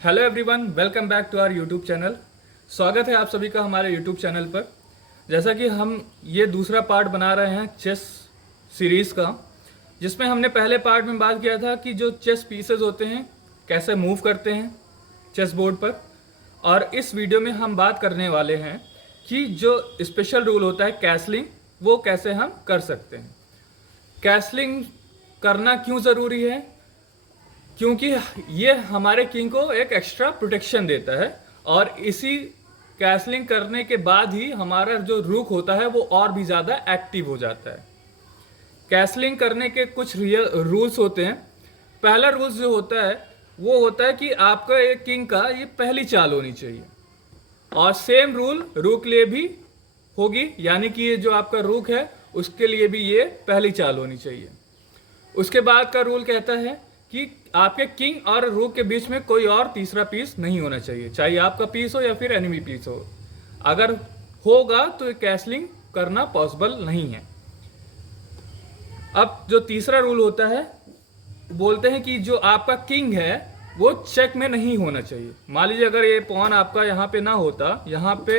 Hello everyone, welcome back to our YouTube channel. स्वागत है आप सभी का हमारे यूट्यूब चैनल पर। जैसा कि हम ये दूसरा पार्ट बना रहे हैं चेस सीरीज़ का, जिसमें हमने पहले पार्ट में बात किया था कि जो चेस पीसेस होते हैं कैसे मूव करते हैं चेस बोर्ड पर। और इस वीडियो में हम बात करने वाले हैं कि जो स्पेशल रूल होता है कैसलिंग, वो कैसे हम कर सकते हैं। कैसलिंग करना क्यों ज़रूरी है? क्योंकि ये हमारे किंग को एक एक्स्ट्रा प्रोटेक्शन देता है और इसी कैसलिंग करने के बाद ही हमारा जो रूक होता है वो और भी ज़्यादा एक्टिव हो जाता है। कैसलिंग करने के कुछ रूल्स होते हैं। पहला रूल्स जो होता है वो होता है कि आपका एक किंग का ये पहली चाल होनी चाहिए, और सेम रूल रूक लिए भी होगी, यानी कि ये जो आपका रूक है उसके लिए भी ये पहली चाल होनी चाहिए। उसके बाद का रूल कहता है कि आपके किंग और रूक के बीच में कोई और तीसरा पीस नहीं होना चाहिए, चाहे आपका पीस हो या फिर एनिमी पीस हो। अगर होगा तो कैसलिंग करना पॉसिबल नहीं है। अब जो तीसरा रूल होता है, बोलते हैं कि जो आपका किंग है वो चेक में नहीं होना चाहिए। मान लीजिए अगर ये पॉन आपका यहाँ पे ना होता, यहाँ पे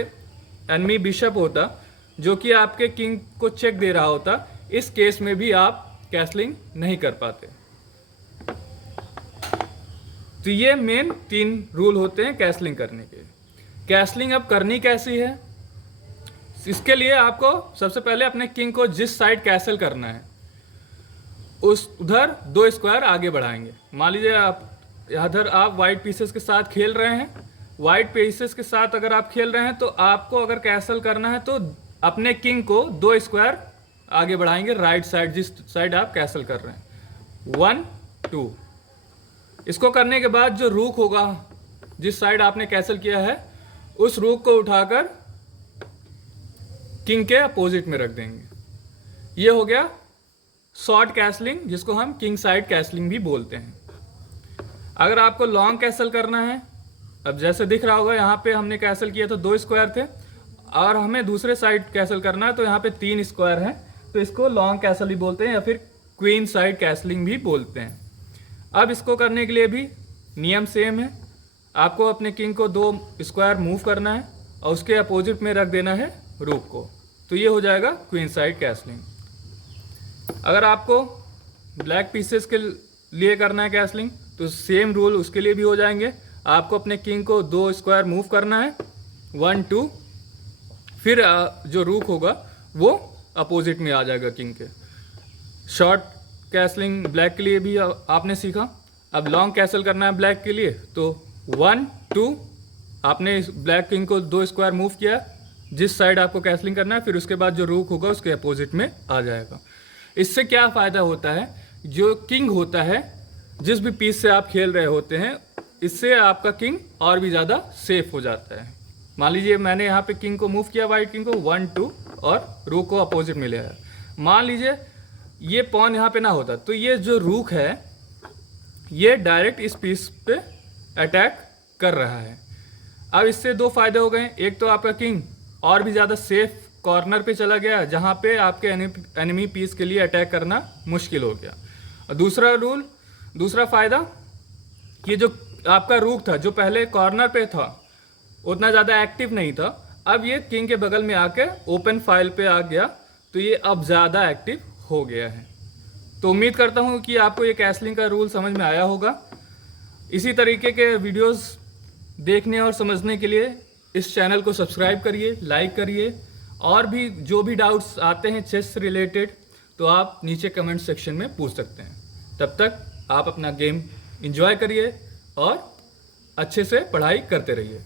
एनिमी बिशप होता जो कि आपके किंग को चेक दे रहा होता, इस केस में भी आप कैसलिंग नहीं कर पाते। तो ये मेन 3 रूल होते हैं कैसलिंग करने के। कैसलिंग अब करनी कैसी है? इसके लिए आपको सबसे पहले अपने किंग को जिस साइड कैसल करना है उस उधर 2 स्क्वायर आगे बढ़ाएंगे। मान लीजिए आप इधर आप वाइट पीसेस के साथ खेल रहे हैं, वाइट पीसेस के साथ अगर आप खेल रहे हैं तो आपको अगर कैसल करना है तो अपने किंग को 2 स्क्वायर आगे बढ़ाएंगे राइट साइड, जिस साइड आप कैसल कर रहे हैं। 1 2। इसको करने के बाद जो रूक होगा जिस साइड आपने कैसल किया है, उस रूक को उठाकर किंग के अपोजिट में रख देंगे। ये हो गया शॉर्ट कैसलिंग, जिसको हम किंग साइड कैसलिंग भी बोलते हैं। अगर आपको लॉन्ग कैसल करना है, अब जैसे दिख रहा होगा यहाँ पे हमने कैसल किया तो 2 स्क्वायर थे, और हमें दूसरे साइड कैसल करना है तो यहाँ पे 3 स्क्वायर हैं, तो इसको लॉन्ग कैसल भी बोलते हैं या फिर क्वीन साइड कैसलिंग भी बोलते हैं। अब इसको करने के लिए भी नियम सेम है। आपको अपने किंग को 2 स्क्वायर मूव करना है और उसके अपोजिट में रख देना है रूक को, तो ये हो जाएगा क्वीन साइड कैसलिंग। अगर आपको ब्लैक पीसेस के लिए करना है कैसलिंग तो सेम रूल उसके लिए भी हो जाएंगे। आपको अपने किंग को 2 स्क्वायर मूव करना है 1 2, फिर जो रूक होगा वो अपोजिट में आ जाएगा किंग के। शॉर्ट कैसलिंग ब्लैक के लिए भी आपने सीखा। अब लॉन्ग कैसल करना है ब्लैक के लिए तो 1 2, आपने इस ब्लैक किंग को 2 स्क्वायर मूव किया जिस साइड आपको कैसलिंग करना है, फिर उसके बाद जो रूक होगा उसके अपोजिट में आ जाएगा। इससे क्या फ़ायदा होता है, जो किंग होता है जिस भी पीस से आप खेल रहे होते हैं, इससे आपका किंग और भी ज़्यादा सेफ हो जाता है। मान लीजिए मैंने यहाँ पे किंग को मूव किया, वाइट किंग को 1 2, और रूक को अपोजिट में ले आया। मान लीजिए ये पॉन यहाँ पे ना होता तो ये जो रूक है ये डायरेक्ट इस पीस पे अटैक कर रहा है। अब इससे 2 फायदे हो गए। एक तो आपका किंग और भी ज़्यादा सेफ कॉर्नर पे चला गया जहाँ पे आपके एनिमी पीस के लिए अटैक करना मुश्किल हो गया। और दूसरा फ़ायदा, ये जो आपका रूक था जो पहले कॉर्नर पे था उतना ज़्यादा एक्टिव नहीं था, अब ये किंग के बगल में आके ओपन फाइल पे आ गया, तो ये अब ज़्यादा एक्टिव हो गया है। तो उम्मीद करता हूँ कि आपको ये कैसलिंग का रूल समझ में आया होगा। इसी तरीके के वीडियोस देखने और समझने के लिए इस चैनल को सब्सक्राइब करिए, लाइक करिए, और भी जो भी डाउट्स आते हैं चेस से रिलेटेड तो आप नीचे कमेंट सेक्शन में पूछ सकते हैं। तब तक आप अपना गेम एंजॉय करिए और अच्छे से पढ़ाई करते रहिए।